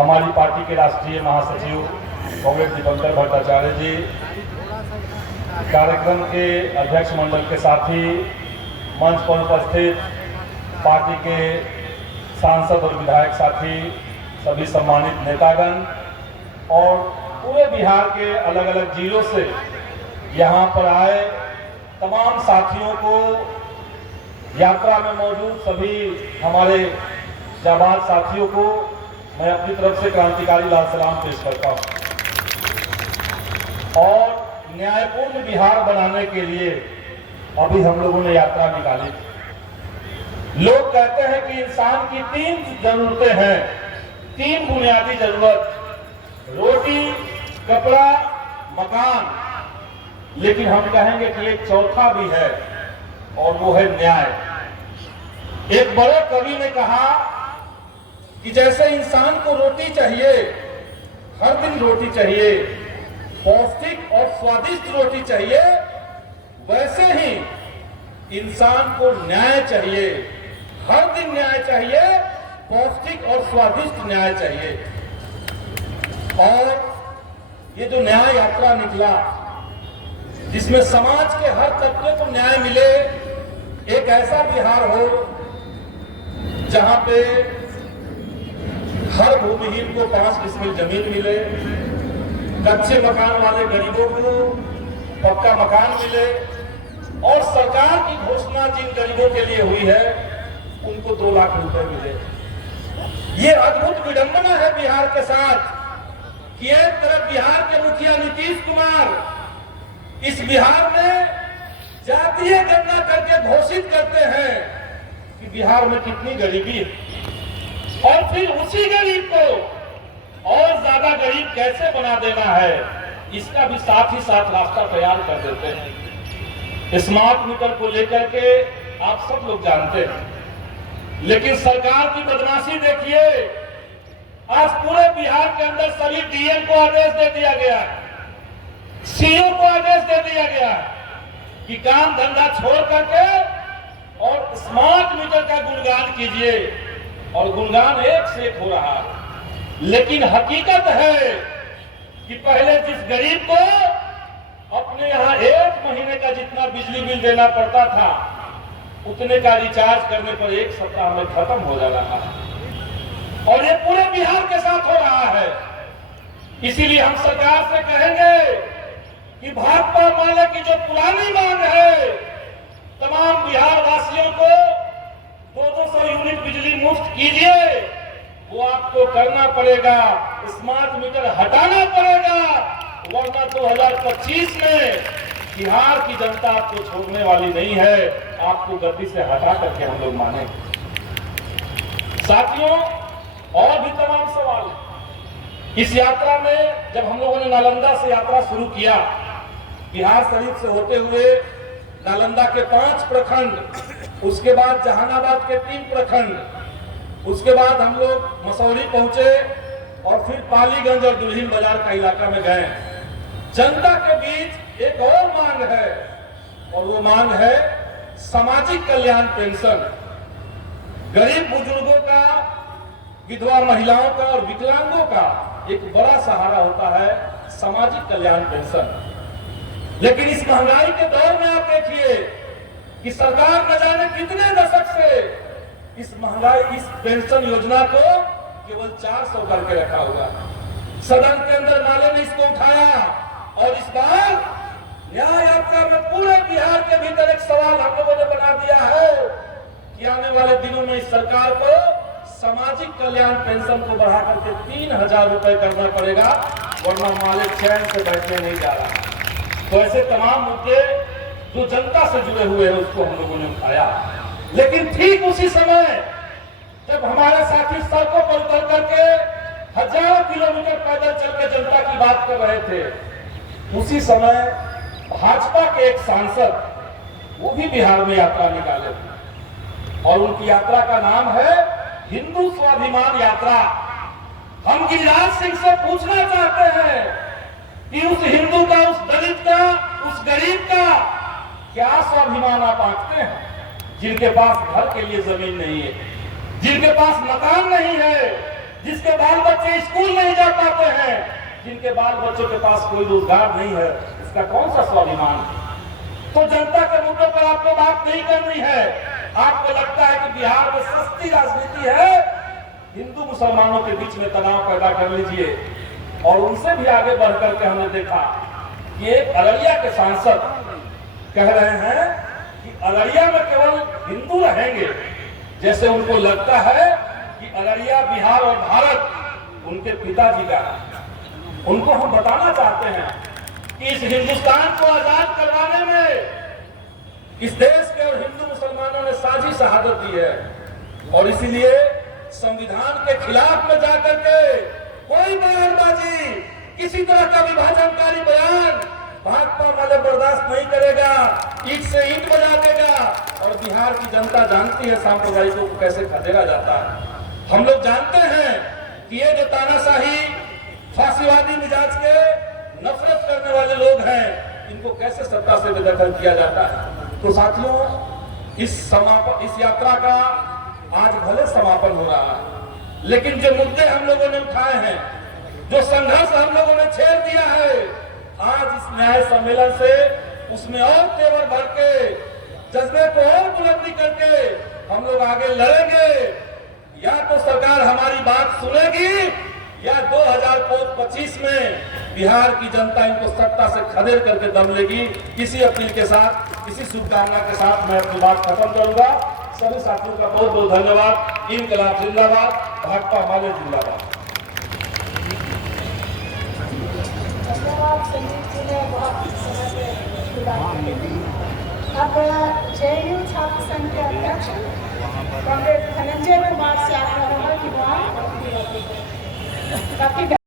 हमारी पार्टी के राष्ट्रीय महासचिव कांग्रेस दीपंकर भट्टाचार्य जी, कार्यक्रम के अध्यक्ष मंडल के साथी, मंच पर उपस्थित पार्टी के सांसद और विधायक साथी, सभी सम्मानित नेतागण और पूरे बिहार के अलग अलग जिलों से यहाँ पर आए तमाम साथियों को, यात्रा में मौजूद सभी हमारे जाबाज साथियों को मैं अपनी तरफ से क्रांतिकारी लाल सलाम पेश करता हूँ। और न्यायपूर्ण बिहार बनाने के लिए अभी हम लोगों ने यात्रा निकाली। लोग कहते हैं कि इंसान की 3 जरूरतें हैं, 3 बुनियादी जरूरत, रोटी, कपड़ा, मकान, लेकिन हम कहेंगे कि एक चौथा भी है और वो है न्याय। एक बड़े कवि ने कहा कि जैसे इंसान को रोटी चाहिए, हर दिन रोटी चाहिए, पौष्टिक और स्वादिष्ट रोटी चाहिए, वैसे ही इंसान को न्याय चाहिए, हर दिन न्याय चाहिए, पौष्टिक और स्वादिष्ट न्याय चाहिए। और ये जो न्याय यात्रा निकला, जिसमें समाज के हर तबके को न्याय मिले, एक ऐसा बिहार हो जहां पे हर भूमिहीन को 5 डिसमिल जमीन मिले, कच्चे मकान वाले गरीबों को पक्का मकान मिले और सरकार की घोषणा जिन गरीबों के लिए हुई है उनको 2 लाख रुपए मिले। ये अद्भुत विडंबना है बिहार के साथ कि एक तरफ बिहार के मुखिया नीतीश कुमार इस बिहार में जातीय गणना करके घोषित करते हैं कि बिहार में कितनी गरीबी है, और फिर उसी गरीब को और ज्यादा गरीब कैसे बना देना है, इसका भी साथ ही साथ रास्ता तैयार कर देते हैं। स्मार्ट मीटर को लेकर के आप सब लोग जानते हैं, लेकिन सरकार की बदमाशी देखिए। आज पूरे बिहार के अंदर सभी डीएम को आदेश दे दिया गया है, सीओ को आदेश दे दिया गया कि काम धंधा छोड़ करके और स्मार्ट मीटर का गुणगान कीजिए, और गुणगान एक से एक हो रहा है। लेकिन हकीकत है कि पहले जिस गरीब को अपने यहाँ 1 महीने का जितना बिजली बिल देना पड़ता था, उतने का रिचार्ज करने पर 1 सप्ताह में खत्म हो जा रहा है, और ये पूरे बिहार के साथ हो रहा है। इसीलिए हम सरकार से कहेंगे कि भाकपा माले की जो पुरानी मांग है, तमाम बिहार वासियों को 200 यूनिट बिजली मुफ्त कीजिए, वो आपको करना पड़ेगा। स्मार्ट मीटर हटाना पड़ेगा, वरना 2025 में बिहार की जनता आपको छोड़ने वाली नहीं है, आपको गद्दी से हटा करके हम लोग माने। साथियों, और भी तमाम सवाल है। इस यात्रा में जब हम लोगों ने नालंदा से यात्रा शुरू किया, बिहार शरीफ से होते हुए नालंदा के 5 प्रखंड, उसके बाद जहानाबाद के 3 प्रखंड, उसके बाद हम लोग मसौरी पहुंचे और फिर पालीगंज और दुल्हिन बाजार का इलाका में गए। जनता के बीच एक और मांग है, और वो मांग है सामाजिक कल्याण पेंशन। गरीब बुजुर्गों का, विधवा महिलाओं का और विकलांगों का एक बड़ा सहारा होता है सामाजिक कल्याण पेंशन। लेकिन इस महंगाई के दौर में आप देखिए कि सरकार न जाने कितने दशक से इस महंगाई, इस पेंशन योजना को केवल 400 करके रखा हुआ। सदन के अंदर नाले ने इसको उठाया, और इस बार न्याय यात्रा में पूरे बिहार के भीतर एक सवाल हम लोगों ने बना दिया है कि आने वाले दिनों में इस सरकार को सामाजिक कल्याण पेंशन को बढ़ा करके 3000 रुपए करना पड़ेगा, वरना मालिक चैन से बैठने नहीं जा रहा। तो ऐसे तमाम मुद्दे जो जनता से जुड़े हुए हैं उसको हम लोगों ने उठाया। लेकिन ठीक उसी समय जब हमारे साथी सड़कों पर उतर करके हजारों किलोमीटर पैदल चल के जनता की बात कर रहे थे, उसी समय भाजपा के एक सांसद वो भी बिहार में यात्रा निकाले थे, और उनकी यात्रा का नाम है हिंदू स्वाभिमान यात्रा। हम गिरिराज सिंह से पूछना चाहते हैं कि उस हिंदू का, उस दलित का, उस गरीब का क्या स्वाभिमान आप आंकते हैं, जिनके पास घर के लिए जमीन नहीं है, जिनके पास मकान नहीं है, जिसके बाल बच्चे स्कूल नहीं जा पाते हैं, जिनके बाल बच्चों के पास कोई रोजगार नहीं है, इसका कौन सा स्वाभिमान? तो जनता के मुद्दों पर आपको बात नहीं करनी है। आपको लगता है कि बिहार में सस्ती राजनीति है, हिंदू मुसलमानों के बीच में तनाव पैदा कर लीजिए। और उनसे भी आगे बढ़कर के हमने देखा कि एक अररिया के सांसद कह रहे हैं कि अररिया में केवल हिंदू रहेंगे, जैसे उनको लगता है कि अररिया बिहार और भारत उनके पिताजी का। उनको हम बताना चाहते हैं कि इस हिंदुस्तान को आजाद करवाने में इस देश के और हिंदू मुसलमानों ने साझी शहादत दी है, और इसीलिए संविधान के खिलाफ में जाकर के कोई बयानबाजी, किसी तरह का विभाजनकारी बयान भाजपा वाले बर्दाश्त नहीं करेगा, ईंट से ईंट बजा देगा। और बिहार की जनता जानती है सांप्रदायिकों को कैसे खदेड़ा जाता है। हम लोग जानते हैं कि ये जो तानाशाही फांसीवादी मिजाज के नफरत करने वाले लोग हैं, इनको कैसे सत्ता से बेदखल किया जाता है। तो साथियों, इस यात्रा का आज भले समापन हो रहा है, लेकिन जो मुद्दे हम लोगों ने उठाए हैं, जो संघर्ष हम लोगों ने छेड़ दिया है, आज इस न्याय सम्मेलन से उसमें और तेवर भर के, जज्बे को और बुलंदी करके हम लोग आगे लड़ेंगे। या तो सरकार हमारी बात सुनेगी, या 2025 में बिहार की जनता इनको सत्ता से खदेड़ करके दम लेगी। इसी अपील के साथ, इसी शुभकामना के साथ मैं अपनी बात खत्म करूंगा। सभी साथियों का बहुत बहुत धन्यवाद। इनकलाब जिंदाबाद, भाजपा माले जिंदाबाद। धन्यवाद संदीप जी ने बहुत समय से बात की। अब जेएनयू छात्र संघ के अध्यक्ष कॉमरेड धनंजय कुमार से आग्रह होगा कि वहाँ काफी